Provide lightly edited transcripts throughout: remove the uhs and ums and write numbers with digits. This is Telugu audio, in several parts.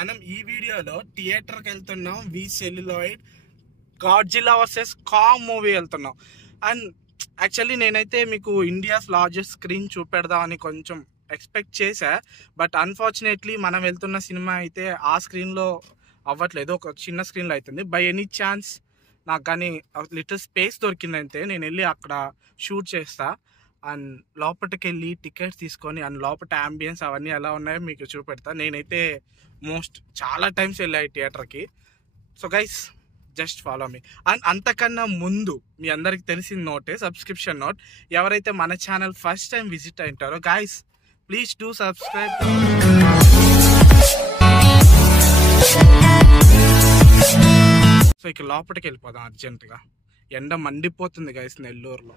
మనం ఈ వీడియోలో థియేటర్కి వెళ్తున్నాం. V Celluloid Godzilla versus Kong movie వెళ్తున్నాం. అండ్ యాక్చువల్లీ నేనైతే మీకు ఇండియాస్ లార్జెస్ట్ స్క్రీన్ చూపెడదామని కొంచెం ఎక్స్పెక్ట్ చేశా. బట్ అన్ఫార్చునేట్లీ మనం వెళ్తున్న సినిమా అయితే ఆ స్క్రీన్లో అవ్వట్లేదు, ఒక చిన్న స్క్రీన్లో అవుతుంది. బై ఎనీ ఛాన్స్ నాకు కానీ లిటిల్ స్పేస్ దొరికిందంటే నేను వెళ్ళి అక్కడ షూట్ చేస్తా. అండ్ లోపలికి వెళ్ళి టికెట్స్ తీసుకొని అండ్ లోపల అంబియన్స్ అవన్నీ ఎలా ఉన్నాయో మీకు చూపెడతా. నేనైతే చాలా టైమ్స్ వెళ్ళాయి థియేటర్కి. So guys just follow me. And అంతకన్నా ముందు మీ అందరికి తెలిసిన నోటే సబ్స్క్రిప్షన్ నోట్. ఎవరైతే మన ఛానల్ ఫస్ట్ టైం విజిట్ అయింటారో guys please do subscribe. So ఇక లోపలికి వెళ్ళిపోదాం అర్జెంటుగా. ఎండ మండిపోతుంది గైస్ నెల్లూరులో.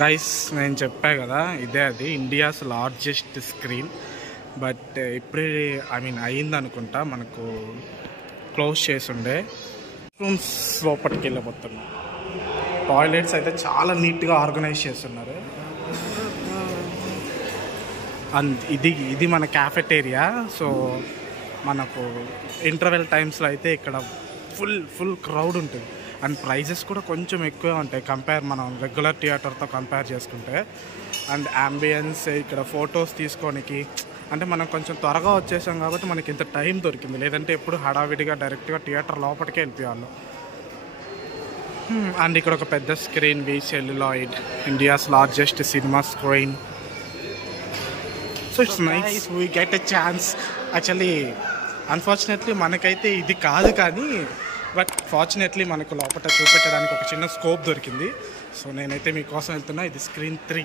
గైస్ నేను చెప్పా కదా, ఇదే అది ఇండియాస్ లార్జెస్ట్ స్క్రీన్. బట్ ఇప్పుడే అయింది అనుకుంటా, మనకు క్లోజ్ చేసి ఉండే. రూమ్స్ లోపలికి వెళ్ళిపోతున్నాం. టాయిలెట్స్ అయితే చాలా నీట్గా ఆర్గనైజ్ చేస్తున్నారు. అండ్ ఇది మన క్యాఫెటేరియా. సో మనకు ఇంటర్వెల్ టైమ్స్లో అయితే ఇక్కడ ఫుల్ క్రౌడ్ ఉంటుంది. అండ్ ప్రైజెస్ కూడా కొంచెం ఎక్కువే ఉంటాయి మనం రెగ్యులర్ థియేటర్తో కంపేర్ చేసుకుంటే. అండ్ అంబియన్స్ ఇక్కడ ఫొటోస్ తీసుకోనికి అంటే మనం కొంచెం త్వరగా వచ్చేసాం కాబట్టి మనకి ఇంత టైం దొరికింది. లేదంటే ఎప్పుడు హడావిడిగా డైరెక్ట్గా థియేటర్ లోపలికే వెళ్ళిపోయాళ్ళు. అండ్ ఇక్కడ ఒక పెద్ద screen, V Celluloid India's largest cinema screen. So it's nice, we get a chance. Actually unfortunately మనకైతే ఇది కాదు, కానీ బట్ ఫార్చునేట్లీ మనకు లోపల చూపెట్టడానికి ఒక చిన్న స్కోప్ దొరికింది. సో నేనైతే మీకోసం వెళ్తున్నా. ఇది screen 3.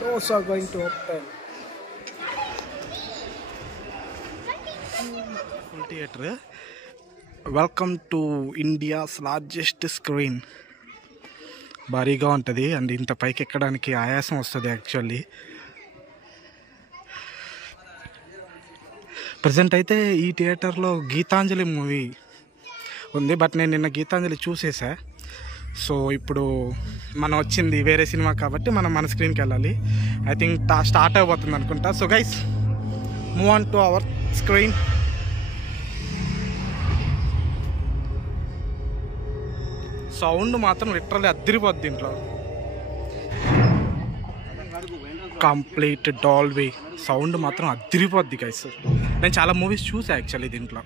Doors are going to open. Full theater. Welcome to India's largest screen. భారీగా ఉంటుంది అండ్ ఇంత పైకి ఎక్కడానికి ఆయాసం వస్తుంది యాక్చువల్లీ. ప్రజెంట్ అయితే ఈ థియేటర్లో గీతాంజలి మూవీ ఉంది. బట్ నేను నిన్న గీతాంజలి చూసేసా. సో ఇప్పుడు మనం వచ్చింది వేరే సినిమా కాబట్టి మనం మన స్క్రీన్కి వెళ్ళాలి. ఐ థింక్ స్టార్ట్ అయిపోతుంది అనుకుంటా. So guys move on to our screen. Sound మాత్రం లిటరల్లీ అద్దరిపోద్ది దీంట్లో. కంప్లీట్ డాల్బీ సౌండ్ మాత్రం అద్దరిపోద్ది గైస్. నేను చాలా మూవీస్ చూసా యాక్చువల్లీ దీంట్లో.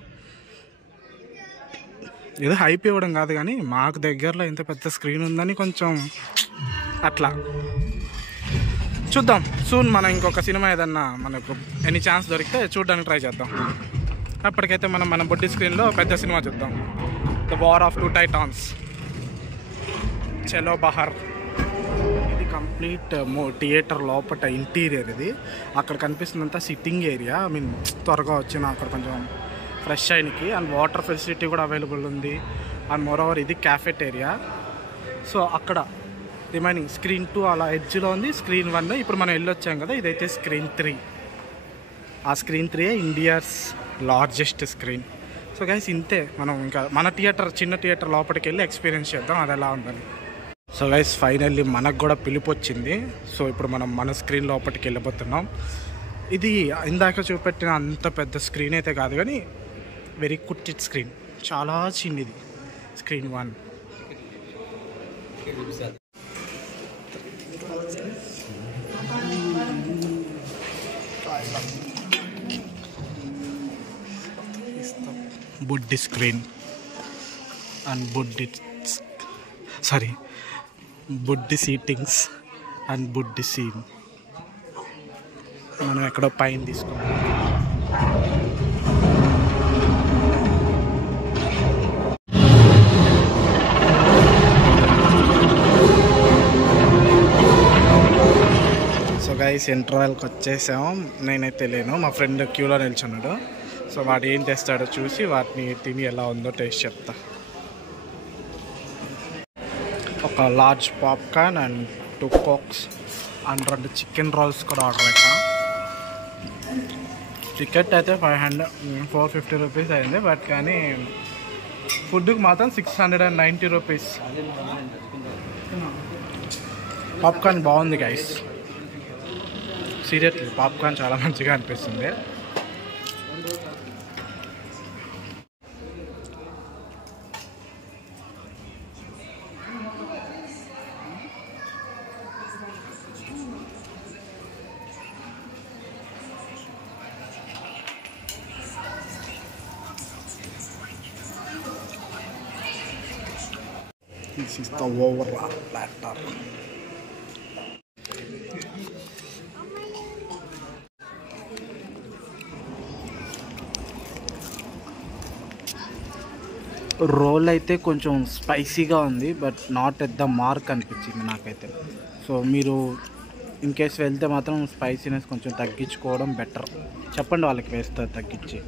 ఏదో హైప్ ఇవ్వడం కాదు, కానీ మాకు దగ్గరలో ఇంత పెద్ద స్క్రీన్ ఉందని కొంచెం అట్లా చూద్దాం. సూన్ మనం ఇంకొక సినిమా ఏదన్నా మనకు ఎనీ ఛాన్స్ దొరికితే చూడడానికి ట్రై చేద్దాం. అప్పటికైతే మనం మన బొడ్డి స్క్రీన్లో పెద్ద సినిమా చూద్దాం, ద వార్ ఆఫ్ 2 టైటాన్స్, చలో బహర్. ఇది కంప్లీట్ థియేటర్ లోపల ఇంటీరియర్. ఇది అక్కడ కనిపిస్తుందంతా సిట్టింగ్ ఏరియా. త్వరగా వచ్చిన అక్కడ కొంచెం ఫ్రెష్ అయినకి. అండ్ వాటర్ ఫెసిలిటీ కూడా అవైలబుల్ ఉంది. అండ్ మోరోవర్ ఇది క్యాఫెటేరియా. సో అక్కడ రిమైనింగ్ స్క్రీన్ 2 అలా ఎడ్జ్లో ఉంది. స్క్రీన్ 1 ఇప్పుడు మనం వెళ్ళొచ్చాం కదా, ఇదైతే స్క్రీన్ 3. ఆ screen 3 India's largest screen. So guys ఇంతే, మనం ఇంకా మన థియేటర్ చిన్న థియేటర్ లోపలికి వెళ్ళి ఎక్స్పీరియన్స్ చేద్దాం అది ఎలా ఉందని. సో గైస్ ఫైనల్లీ మనకు కూడా పిలుపు వచ్చింది. సో ఇప్పుడు మనం మన స్క్రీన్ లోపలికి వెళ్ళిపోతున్నాం. ఇది ఇందాక చూపెట్టిన అంత పెద్ద స్క్రీన్ అయితే కాదు, కానీ వెరీ కుట్టిడ్ స్క్రీన్, చాలా చిన్నది. స్క్రీన్ 1. బుడ్డి స్క్రీన్ అండ్ బుడ్డి సీటింగ్స్ అండ్ బుడ్డి సీన్. మనం ఎక్కడో పైన తీసుకున్నాం. సో గైస్ ఇంటర్వెల్కి వచ్చేసాం. నేనైతే లేను, మా ఫ్రెండ్ క్యూలో నిల్చున్నాడు. సో వాడు ఏం తెస్తాడో చూసి వాటిని తిని ఎలా ఉందో టేస్ట్ చెప్తా. ఒక large popcorn and 2 cokes and 2 chicken rolls కూడా ఆర్డర్ పెట్టా. టికెట్ అయితే 450 రూపీస్ అయింది. బట్ కానీ ఫుడ్కి మాత్రం 690 రూపీస్. పాప్కార్న్ బాగుంది గైస్, సీరియస్లీ పాప్కార్న్ చాలా మంచిగా అనిపిస్తుంది. This is the overall platter. Roll అయితే కొంచెం స్పైసీగా ఉంది, but not at the mark అనిపించింది నాకైతే. సో మీరు ఇన్ కేస్ వెళ్తే మాత్రం స్పైసీనెస్ కొంచెం తగ్గించుకోవడం బెటర్. చెప్పండి వాళ్ళకి వేస్తారు తగ్గించి.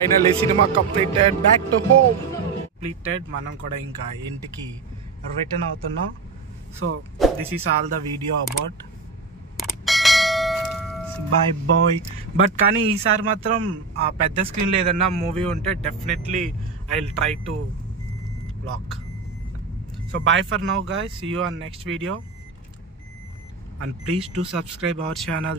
Finally cinema completed, back to home completed. మనం కూడా ఇంకా ఇంటికి రిటర్న్ అవుతున్నాం. So this is all the video about bye bye. But కానీ ఈసారి మాత్రం ఆ పెద్ద స్క్రీన్లో ఏదన్నా మూవీ ఉంటే definitely I will try to vlog. So bye for now guys, see you on next video and please do subscribe our channel.